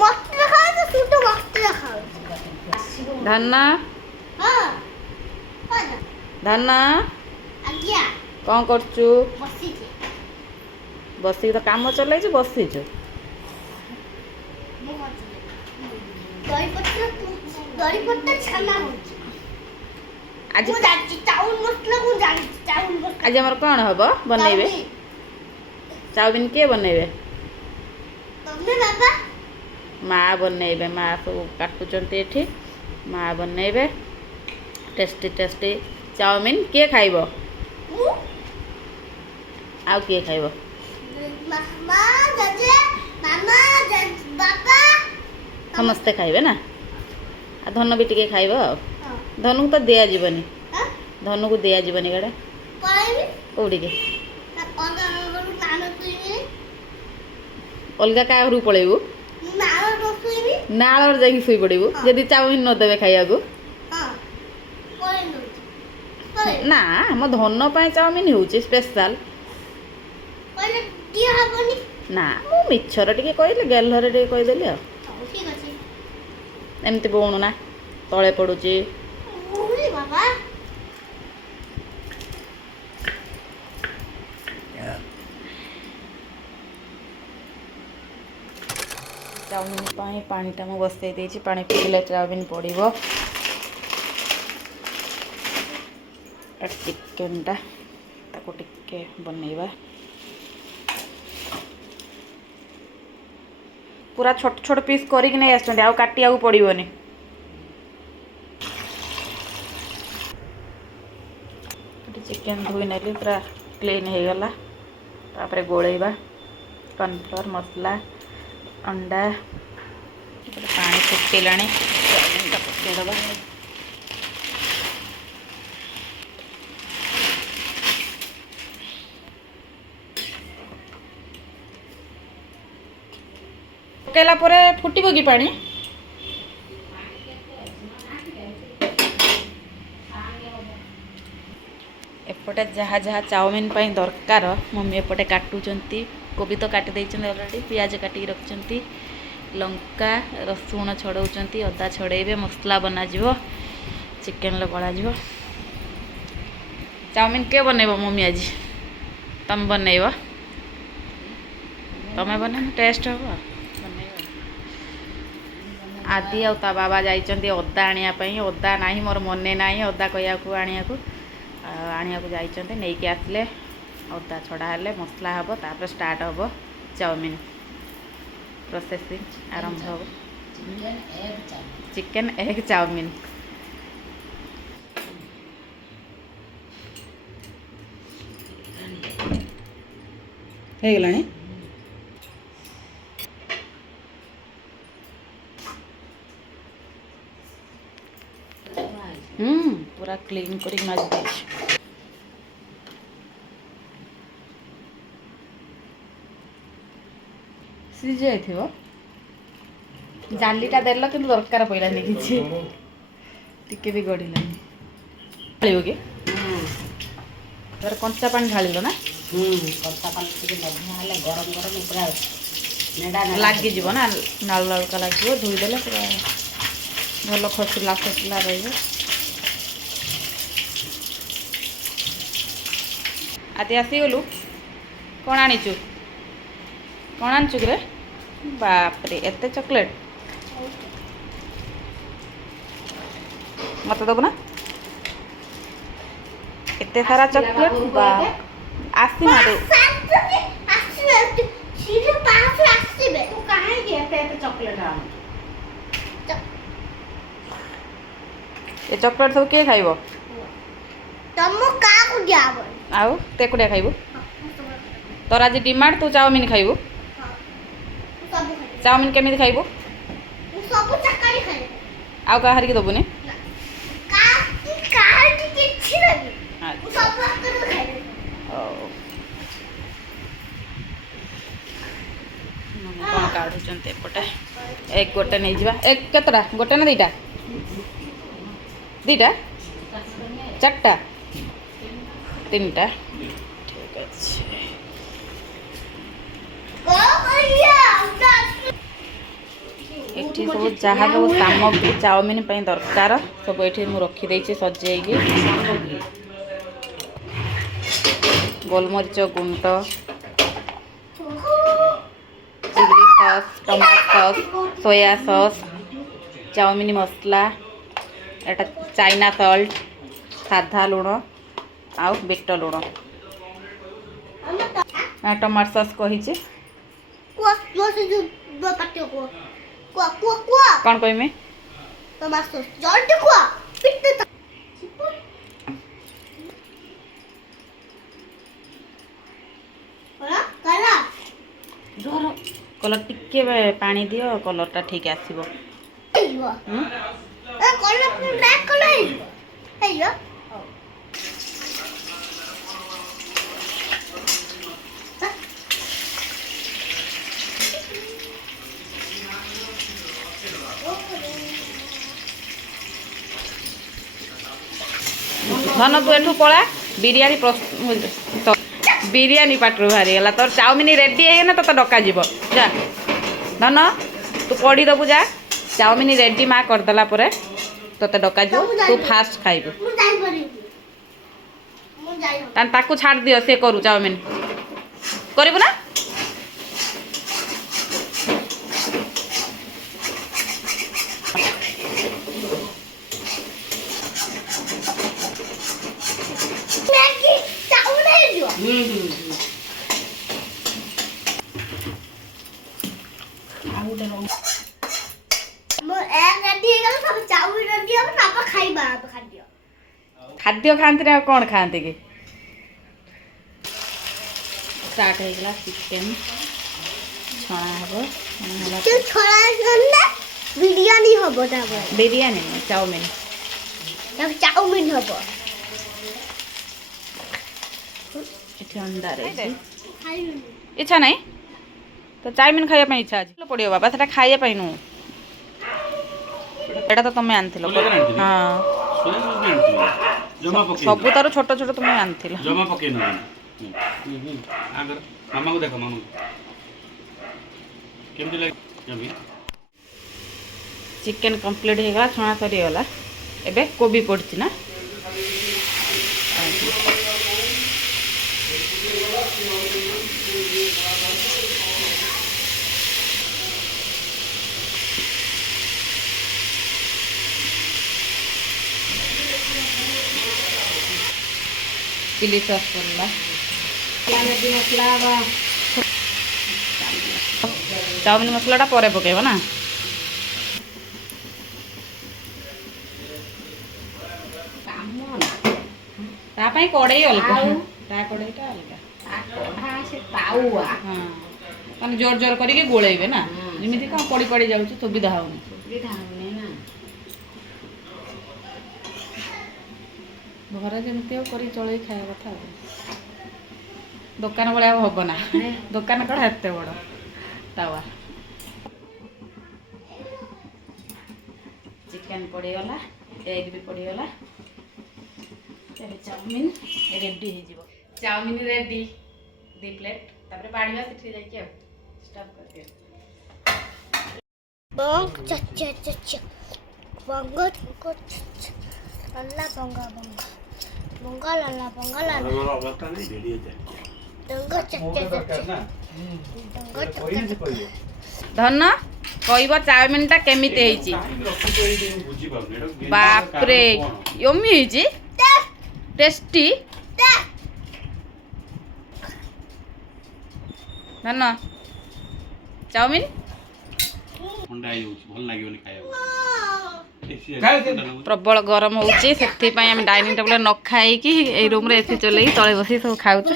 ମସ୍ତ ଦେଖାଯାଉଛି ସୁଟ ମସ୍ତ ଦେଖାଯାଉଛି। ଧାନ ହଁ ଧାନ ଆଜ୍ଞା କ'ଣ କରୁଛୁ? ବସିଛି। ବସିକି ତ କାମ ଚଲେଇଛୁ, ବସିଛୁ। ଦହିପତ୍ର ଛାନା ହଉଛି। ଆଜି ମୁଁ ଜାଣିଛି ଚାଉଳ ମସଲା, ମୁଁ ଜାଣିଛି ଚାଉଳ ମସଲା। ଆଜି ଆମର କ'ଣ ହବ ବନେଇବେ? ଚାଉମିନ କିଏ ବନେଇବେ? ତମେ ବାବା। ମା ବନେଇବେ। ମା ସବୁ କାଟୁଛନ୍ତି ଏଠି, ମା ବନେଇବେ ଟେଷ୍ଟି ଟେଷ୍ଟି ଚାଉମିନ। କିଏ ଖାଇବ? ମୁଁ। ଆଉ କିଏ ଖାଇବ? ମାମା, ଜେଜେ, ମାମା, ବାବା ସମସ୍ତେ ଖାଇବେ ନା? ଆଉ ଧନ ବି ଟିକେ ଖାଇବ ଆଉ। ଧନକୁ ତ ଦିଆଯିବନି, ଧନକୁ ଦିଆଯିବନି ଗାଡେ। କୋଉଠିକି? ଅଲଗା କାହା ଘରକୁ ପଳେଇବୁ? ନାଳରେ ଯାଇକି ଶୋଇ ପଡ଼ିବୁ ଯଦି ଚାଉମିନ ନ ଦେବେ ଖାଇବାକୁ। ନା, ଆମ ଧନ ପାଇଁ ଚାଉମିନ ହେଉଛି ସ୍ପେଶାଲ। ନା, ମୁଁ ମିଛରେ ଟିକେ କହିଲି, ଗେହ୍ଲରେ ଟିକେ କହିଦେଲି ଆଉ। ଏମିତି ବୋଉଣୁ ନା, ତଳେ ପଡ଼ୁଛି। ଚାଉମିନ ପାଇଁ ପାଣିଟା ମୁଁ ବସାଇ ଦେଇଛି। ପାଣି ଫୁଟିଲେ ଚାଉମିନ ପଡ଼ିବ। ଚିକେନଟା ତାକୁ ଟିକେ ବନେଇବା। ପୁରା ଛୋଟ ଛୋଟ ପିସ୍ କରିକି ନେଇ ଆସିଛନ୍ତି, ଆଉ କାଟିବାକୁ ପଡ଼ିବନି। ଚିକେନ ଧୋଇ ନେଲି, ପୁରା କ୍ଲିନ୍ ହେଇଗଲା। ତାପରେ ଗୋଳେଇବା କର୍ଣ୍ଣଫ୍ଲୋର, ମସଲା, ଅଣ୍ଡା। ପାଣି ଫୁଟିଲାଣି, ଚାଉମିନଟା ପକାଇଦେବା। ପକାଇଲା ପରେ ଫୁଟିବ କି ପାଣି? ଏପଟେ ଯାହା ଯାହା ଚାଉମିନ ପାଇଁ ଦରକାର ମମ୍ମି ଏପଟେ କାଟୁଛନ୍ତି। କୋବି ତ କାଟି ଦେଇଛନ୍ତି ଅଲରେଡ଼ି, ପିଆଜ କାଟିକି ରଖିଛନ୍ତି, ଲଙ୍କା ରସୁଣ ଛଡ଼ଉଛନ୍ତି, ଅଦା ଛଡ଼େଇବେ, ମସଲା ବନାଯିବ, ଚିକେନରେ ଗୋଳାଯିବ। ଚାଉମିନ କିଏ ବନେଇବ? ମମ୍ମି ଆଜି। ତମେ ବନେଇବ? ତମେ ବନେଇବ, ଟେଷ୍ଟ ହେବ। ଆଦି ଆଉ ତା ବାବା ଯାଇଛନ୍ତି ଅଦା ଆଣିବା ପାଇଁ। ଅଦା ନାହିଁ, ମୋର ମନେ ନାହିଁ ଅଦା କହିବାକୁ ଆଣିବାକୁ ଯାଇଛନ୍ତି। ନେଇକି ଆସିଲେ ଅଦା ଛଡ଼ା ହେଲେ ମସଲା ହେବ, ତାପରେ ଷ୍ଟାର୍ଟ ହେବ ଚାଉମିନ ପ୍ରୋସେସିଂ ଆରମ୍ଭ ହେବ। Chicken egg chow mein. ହେଇଗଲାଣି। ପୁରା କ୍ଲିନ୍ କରିକି ମାଜି ଦେଇଛି। ସିଝି ଯାଇଥିବ। ଜାଲିଟା ଦେଲ କିନ୍ତୁ ଦରକାର ପଡ଼ିଲାନି କିଛି, ଟିକେ ବି ଗଡ଼ିଲାନି। ଢାଳିବ କି? କଞ୍ଚା ପାଣି ଢାଳିଲ ନା? କଞ୍ଚା ପାଣି ଟିକେ ବଢ଼ିଆ ହେଲେ ଗରମ ଗରମ ପୁରା ଲାଗିଯିବ ନା, ନାଳୁ ନାଳୁକା ଲାଗିବ। ଧୋଇଦେଲେ ପୁରା ଭଲ ଖସିଲା ଖସିଲା ରହିବ। ଆଦି ଆସିଗଲୁ। କ'ଣ ଆଣିଛୁ? କ'ଣ ଆଣିଛୁ କିରେ? ବାପରେ, ଏତେ ଚକୋଲେଟ୍ ମତେ ଦେବୁ ନା? ଏତେ ସାରା ଚକୋଲେଟ୍। ବା, ଆସିନାହାନ୍ତି। ଏ ଚକୋଲେଟ୍ ସବୁ କିଏ ଖାଇବ? ଆଉ ତୁ ଏକୁଟିଆ ଖାଇବୁ? ତୋର ଆଜି ଡିମାଣ୍ଡ, ତୁ ଚାଉମିନ ଖାଇବୁ। ଚାଉମିନ କେମିତି ଖାଇବୁ? ଆଉ କାହାରିକି ଦେବୁନି? କ'ଣ କାଢ଼ୁଛନ୍ତି ଏପଟେ? ଏଗ୍ ଗୋଟେ ନେଇଯିବା। ଏଗ୍ କେତେଟା? ଗୋଟେ ନା ଦୁଇଟା? ଦୁଇଟା? ଚାରିଟା? ତିନିଟା? ଠିକ୍ ଅଛି। ଏଠି ସବୁ ଯାହା ସବୁ ସାମଗ୍ରୀ ଚାଉମିନ ପାଇଁ ଦରକାର ସବୁ ଏଠି ମୁଁ ରଖିଦେଇଛି ସଜେଇକି। ଗୋଲମରିଚ ଗୁଣ୍ଡ, chilli sauce, tomato sauce, soya sauce, chow mein ମସଲା, ଏଟା ଚାଇନା ସଲ୍ଟ, ସାଧା ଲୁଣ ଆଉ ବିଟ ଲୁଣ। ଟମାଟୋ ସସ୍ କହିଛି। କ'ଣ କହିମି? କଲର୍ ଟିକେ ପାଣି ଦିଅ, କଲର୍ଟା ଠିକ୍ ଆସିବ। ଧନ ତୁ ଏଠୁ ପଳା, ବିରିୟାନୀ ବିରିୟାନୀ ପାଟିରୁ ବାହାରିଗଲା। ତୋର ଚାଉମିନ ରେଡ଼ି ହେଇଗଲା, ତୋତେ ଡକାଯିବ। ଯା ଧନ, ତୁ ପଢ଼ିଦେବୁ ଯା। ଚାଉମିନ ରେଡ଼ି ମା କରିଦେଲା ପରେ ତୋତେ ଡକାଯିବ, ତୁ ଫାଷ୍ଟ ଖାଇବୁ। ତାହେଲେ ତାକୁ ଛାଡ଼ି ଦିଅ, ସେ କରୁ ଚାଉମିନ। କରିବୁ ନା? ଖାଦ୍ୟ ଖାଆନ୍ତିନି ଆଉ କ'ଣ ଖାଆନ୍ତି କି? ଷ୍ଟାର୍ଟ ହେଇଗଲା। ଚିକେନ ଛଣା ହେବ। ବିରିୟାନୀ ହବ। ତାପରେ ବିରିୟାନୀ ନୁହେଁ, ଚାଉମିନ। ଚାଉମିନ ହବ। ଏଠି ଅଣ୍ଡା ରହିଛି। ଇଚ୍ଛା ନାହିଁ ତ ଚାଉମିନ ଖାଇବା ପାଇଁ ଇଚ୍ଛା ଅଛି ପଡ଼ିବ ବାବା, ସେଟା ଖାଇବା ପାଇଁ ନୁହଁ। ଏଇଟା ତ ତମେ ଆଣିଥିଲ। ହଁ, ସବୁ ତାର ଛୋଟ ଛୋଟ ତୁମେ ଆଣିଥିଲ। ଜମା ପକେଇ ମାମାକୁ ଦେଖ, ମାମାକୁ କେମିତି ଲାଗେ? ଚିକେନ କମ୍ପ୍ଲିଟ୍ ହେଇଗଲା, ଛଣା ସରିଗଲା। ଏବେ କୋବି ପଡ଼ିଛି ନା। ଚିଲି ସସ୍ ପଡ଼ିଲା। ଚାଉମିନ ମସଲାଟା ପରେ ପକେଇବ ନା। ତା ପାଇଁ କଡ଼େଇ ଅଲଗା, ତା କଡ଼େଇଟା ଅଲଗା। ହଁ, ମାନେ ଜୋର ଜୋର କରିକି ଗୋଳେଇବେ ନା, ଯେମିତି କ'ଣ ପଡ଼ି ପଡ଼ି ଯାଉଛି, ସୁବିଧା ହେଉନି। ଘରେ ଯେମିତି ଆଉ କରି ଚଳେଇ ଖାଇବା କଥା ଆଉ। ଦୋକାନ ଭଳିଆ ଆଉ ହବ ନା। ଦୋକାନ କ'ଣ ଏତେ ବଡ଼ ତାୱା। ଚିକେନ ପଡ଼ିଗଲା, ଏଗ୍ ବି ପଡ଼ିଗଲା। ଏବେ ଚାଉମିନ ରେଡ଼ି ହେଇଯିବ। Chow mein ready, 2 plate. ତାପରେ ବାଢ଼ିବା ସେଠି ଯାଇକି ଆଉ ଷ୍ଟପ୍ କରିଦିଅ। ଧନ କହିବ ଚାଉମିନଟା କେମିତି ହେଇଛି? ବାପରେ, ୟମ୍ମି ହେଇଛି, ଟେଷ୍ଟି। ଧନ, ଚାଉମିନ ପ୍ରବଳ ଗରମ ହେଉଛି, ସେଥିପାଇଁ ଆମେ ଡାଇନିଂ ଟେବୁଲରେ ନ ଖାଇକି ଏଇ ରୁମ୍ରେ ଏସି ଚଲେଇକି ତଳେ ବସି ସବୁ ଖାଉଛୁ।